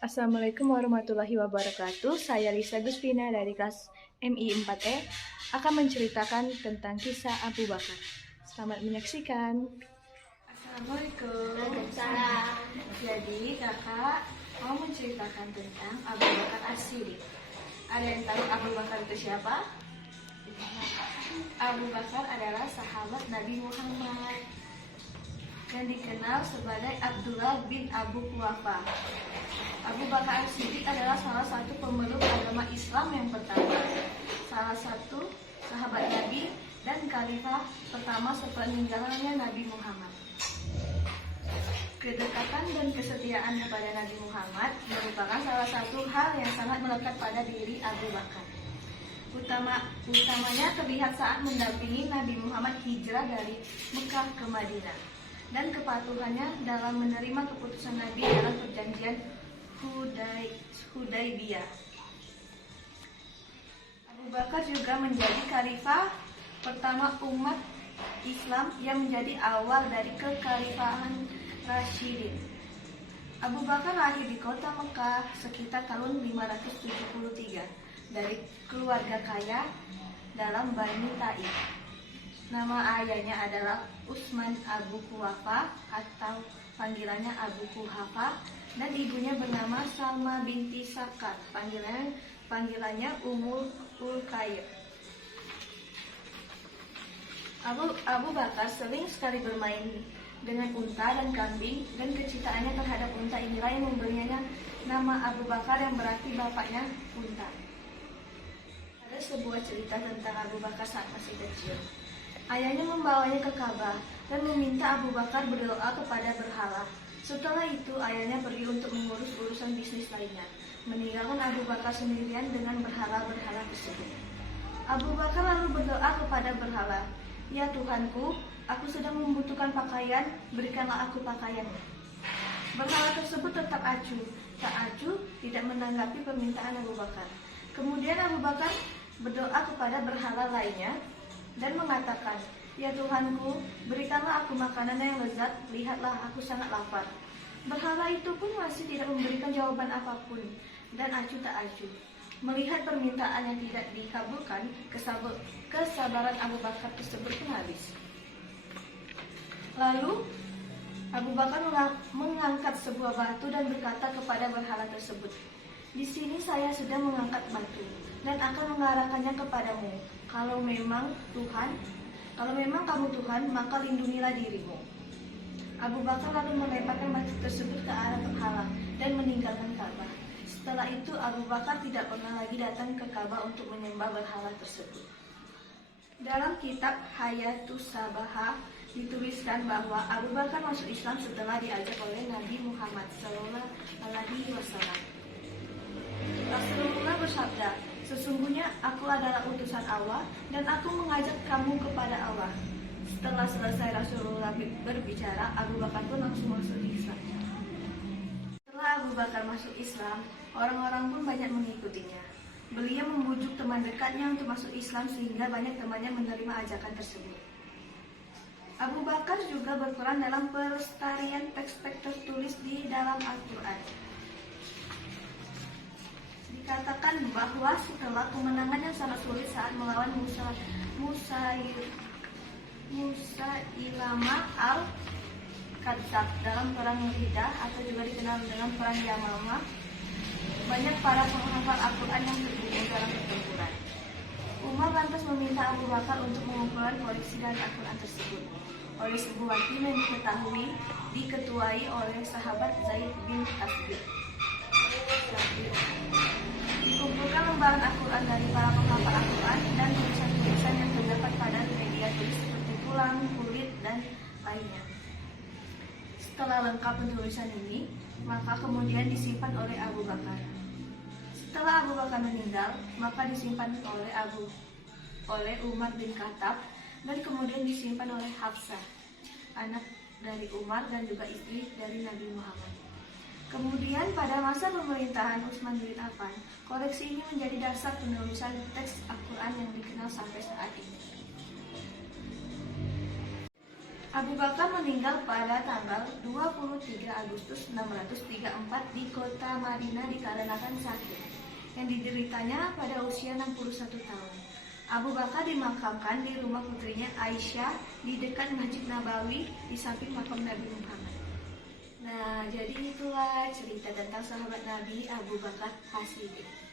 Assalamualaikum warahmatullahi wabarakatuh. Saya Lisa Guspina dari kelas MI 4E akan menceritakan tentang kisah Abu Bakar. Selamat menyaksikan. Assalamualaikum. Waalaikumsalam. Jadi kakak mau menceritakan tentang Abu Bakar As-Siddiq. Ada yang tahu Abu Bakar itu siapa? Abu Bakar adalah sahabat Nabi Muhammad yang dikenal sebagai Abdullah bin Abu Quhafa. Abu Bakar As-Siddiq adalah salah satu pemeluk agama Islam yang pertama, salah satu sahabat Nabi dan khalifah pertama setelah meninggalnya Nabi Muhammad. Kedekatan dan kesetiaan kepada Nabi Muhammad merupakan salah satu hal yang sangat melekat pada diri Abu Bakar. Utamanya terlihat saat mendampingi Nabi Muhammad hijrah dari Mekah ke Madinah dan kepatuhannya dalam menerima keputusan Nabi dalam perjanjian Hudaybiyah. Abu Bakar juga menjadi khalifah pertama umat Islam yang menjadi awal dari kekhalifahan Rasyidin. Abu Bakar lahir di kota Mekah sekitar tahun 573 dari keluarga kaya dalam Bani Taif. Nama ayahnya adalah Utsman Abu Quhafa atau panggilannya Abu Quhafa, dan ibunya bernama Salma binti Sakat, panggilannya Ummul Khair. Abu Bakar sering sekali bermain dengan unta dan kambing, dan kecintaannya terhadap unta inilah yang memberinya nama Abu Bakar yang berarti bapaknya unta. Ada sebuah cerita tentang Abu Bakar saat masih kecil. Ayahnya membawanya ke Ka'bah dan meminta Abu Bakar berdoa kepada berhala. Setelah itu ayahnya pergi untuk mengurus urusan bisnis lainnya, meninggalkan Abu Bakar sendirian dengan berhala-berhala tersebut. Abu Bakar lalu berdoa kepada berhala, "Ya Tuhanku, aku sedang membutuhkan pakaian, berikanlah aku pakaiannya." Berhala tersebut tetap acuh. Tak acuh, tidak menanggapi permintaan Abu Bakar. Kemudian Abu Bakar berdoa kepada berhala lainnya dan mengatakan, "Ya Tuhanku, berikanlah aku makanan yang lezat, lihatlah aku sangat lapar." Berhala itu pun masih tidak memberikan jawaban apapun, dan acuh tak acuh. Melihat permintaan yang tidak dikabulkan, kesabaran Abu Bakar tersebut pun habis. Lalu Abu Bakar mengangkat sebuah batu dan berkata kepada berhala tersebut, "Di sini saya sedang mengangkat batu dan akan mengarahkannya kepadamu. Kalau memang kamu Tuhan, maka lindungilah dirimu." Abu Bakar lalu melemparkan batu tersebut ke arah berhala dan meninggalkan Ka'bah. Setelah itu Abu Bakar tidak pernah lagi datang ke Ka'bah untuk menyembah berhala tersebut. Dalam kitab Hayatus Sabahah dituliskan bahwa Abu Bakar masuk Islam setelah diajak oleh Nabi Muhammad SAW. Rasulullah bersabda, "Sesungguhnya aku adalah utusan Allah dan aku mengajak kamu kepada Allah." Setelah selesai Rasulullah berbicara, Abu Bakar pun langsung masuk Islam. Setelah Abu Bakar masuk Islam, orang-orang pun banyak mengikutinya. Beliau membujuk teman dekatnya untuk masuk Islam sehingga banyak temannya menerima ajakan tersebut. Abu Bakar juga berperan dalam pelestarian teks-teks tertulis di dalam Al-Quran. Dikatakan bahwa setelah kemenangan yang sangat sulit saat melawan Musailamah al-Kadzdzab dalam perang Riddah atau juga dikenal dengan perang Yamamah, banyak para penghafal Al-Quran yang terbunuh dalam pertempuran. Umar lantas meminta Abu Bakar untuk mengumpulkan koleksi dari Al-Quran tersebut. Oleh sebuah tim yang diketahui diketuai oleh sahabat Zaid bin Thabit. Dikumpulkan lembaran Al-Quran dari para penghafal Al-Quran dan tulisan-tulisan yang terdapat pada media tulis seperti tulang, kulit, dan lainnya. Setelah lengkap penulisan ini, maka kemudian disimpan oleh Abu Bakar. Setelah Abu Bakar meninggal, maka disimpan oleh Umar bin Khattab dan kemudian disimpan oleh Hafsah, anak dari Umar dan juga istri dari Nabi Muhammad. Kemudian pada masa pemerintahan Utsman bin Affan, koleksi ini menjadi dasar penulisan teks Al-Quran yang dikenal sampai saat ini. Abu Bakar meninggal pada tanggal 23 Agustus 634 di kota Madinah dikarenakan sakit yang dideritanya pada usia 61 tahun. Abu Bakar dimakamkan di rumah putrinya Aisyah di dekat Masjid Nabawi di samping makam Nabi Muhammad. Nah, jadi itulah cerita tentang sahabat Nabi Abu Bakar As-Siddiq.